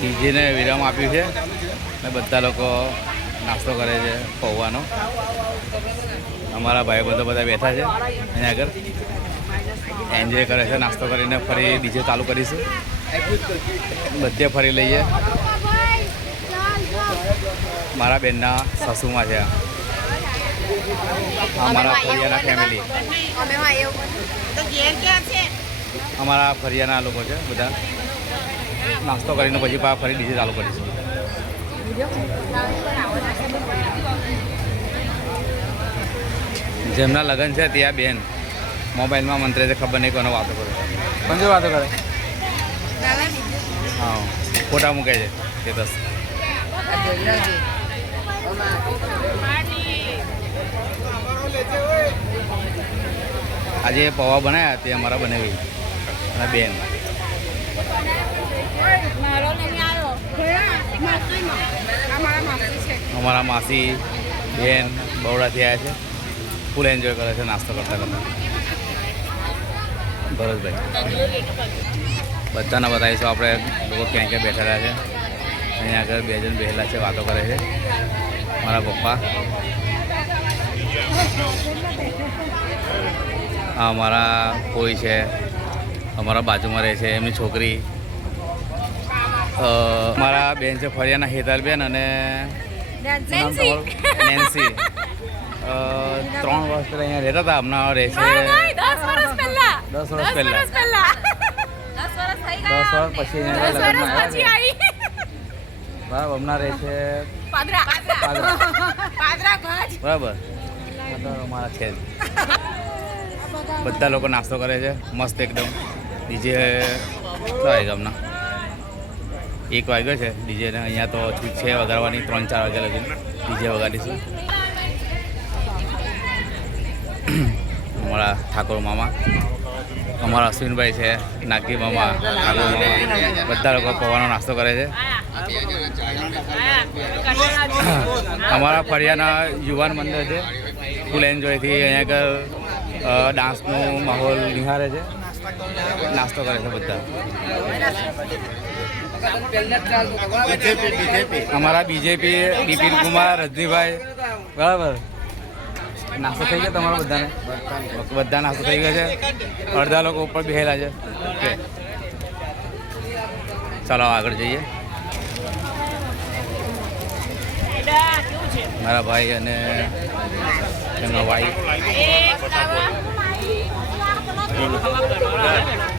ડીજેને વિરામ આપ્યું છે અને બધા લોકો નાસ્તો કરે છે પૌવાનો. અમારા ભાઈબંધો બધા બેઠા છે અહીંયા આગળ, એન્જોય કરે છે. નાસ્તો કરીને ફરી ડીજે ચાલુ કરીશું, બધે ફરી લઈએ. મારા બેનના સાસુમાં છે અમારા ફરિયાના ફેમિલી, અમારા ફરિયાના લોકો છે બધા. નાસ્તો કરીને પછી ફરી ડીજે ચાલુ કરીશું. જેમના લગ્ન છે ત્યાં બેન મોબાઈલમાં મંત્રે છે, ખબર નહીં કોનો વાતો કરે. કોણ વાતો કરે? હા, ફોટા મૂકે છે સ્ટેટસ. આજે પૌવા બનાવ્યા તે અમારા બનાવી અને બેન. અમારા માસી બેન બહુડાથી આવ્યા છે, ફૂલ એન્જોય કરે છે નાસ્તો કરતા કરતા. ભરતભાઈ બધાને બતાવીશું આપણે લોકો ક્યાં ક્યાં બેઠા રહ્યા છે. અહીંયા આગળ બે જણ બેઠેલા છે, વાતો કરે છે. મારા પપ્પા, આ મારા કોઈ છે, અમારા બાજુમાં રહે છે, એમની છોકરી. મારા બેન છે ફરિયાના હેતલબેન અને નેન્સી. 3 વર્ષ પહેલાં અહીંયા રહેતા હતા, હમણાં રહે છે 10 વર્ષ પહેલાં. 10 વર્ષ પછી બરાબર, હમણાં રહે છે બરાબર. અમારા છે જ બધા લોકો નાસ્તો કરે છે મસ્ત એકદમ. ડીજે વાગ્યા હમણાં 1 વાગ્યો છે ડીજેને. અહીંયા તો છૂટ છે વગાડવાની, 3-4 વાગ્યા લગી ડીજે વગાડીશું. અમારા ઠાકોર મામા, અમારા અશ્વિનભાઈ છે, નાગી મામા, ઠાકોર મામા, બધા લોકો પૌવાનો નાસ્તો કરે છે. અમારા ફળિયાના યુવાન મંડળ છે, ફૂલ એન્જોયથી અહીંયા આગળ ડાન્સનું માહોલ નિહાળે છે, નાસ્તો કરે છે બધા. અમારા બીજેપી બિપિન કુમાર, રજનીભાઈ બરાબર. નાસ્તો થઈ ગયો તમારો બધાને? બધા નાસ્તો થઈ ગયો છે. અડધા લોકો ઉપર બેસેલા છે. ઓકે, ચાલો આગળ જઈએ. મારા ભાઈ અને એમના વાઈફ